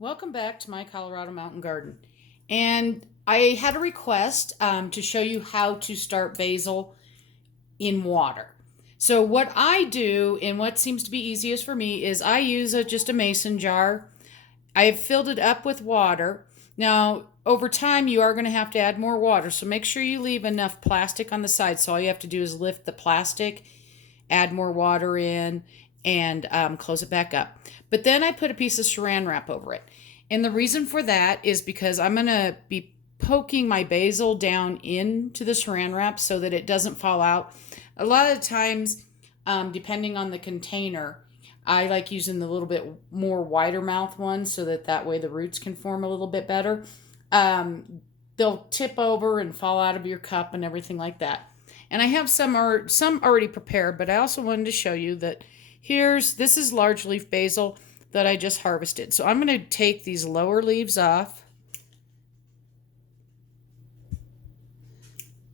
Welcome back to my Colorado Mountain Garden. And I had a request to show you how to start basil in water. So what I do and what seems to be easiest for me is I use just a mason jar. I've filled it up with water. Now, over time, you are going to have to add more water. So make sure you leave enough plastic on the side. So all you have to do is lift the plastic, add more water in, and close it back up. But then I put a piece of saran wrap over it. And the reason for that is because I'm going to be poking my basil down into the saran wrap so that it doesn't fall out. A lot of times, depending on the container, I like using the little bit more wider mouth one so that way the roots can form a little bit better. They'll tip over and fall out of your cup and everything like that. And I have some already prepared, but I also wanted to show you that this is large leaf basil that I just harvested. So I'm going to take these lower leaves off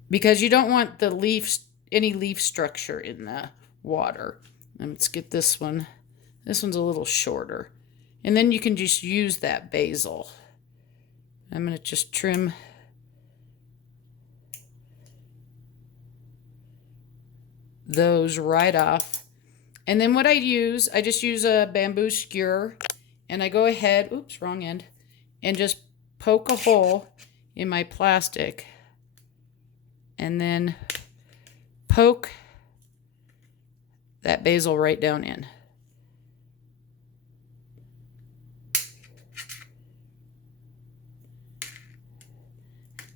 because you don't want any leaf structure in the water. And let's get this one. This one's a little shorter. And then you can just use that basil. I'm going to just trim those right off. And then what I just use a bamboo skewer, and I go ahead, oops, wrong end, and just poke a hole in my plastic, and then poke that basil right down in.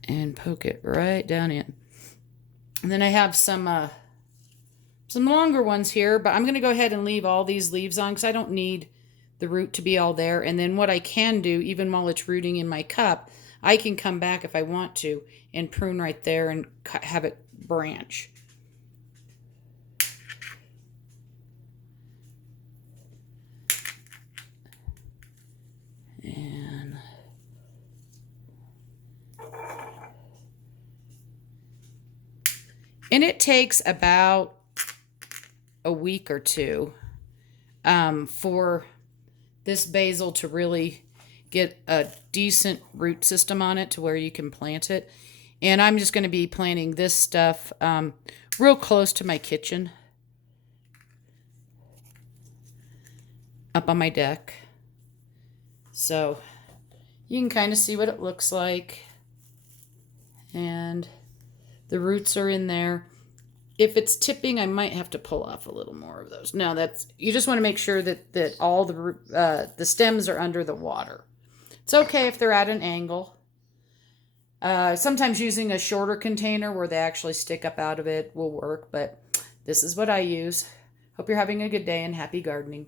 And poke it right down in. And then I have some longer ones here, but I'm going to go ahead and leave all these leaves on because I don't need the root to be all there. And then what I can do, even while it's rooting in my cup, I can come back if I want to and prune right there and have it branch. And it takes about a week or two for this basil to really get a decent root system on it to where you can plant it. And I'm just going to be planting this stuff real close to my kitchen, up on my deck. So you can kind of see what it looks like. And the roots are in there. If it's tipping, I might have to pull off a little more of those. No, you just want to make sure that all the stems are under the water. It's okay if they're at an angle. Sometimes using a shorter container where they actually stick up out of it will work, but this is what I use. Hope you're having a good day and happy gardening.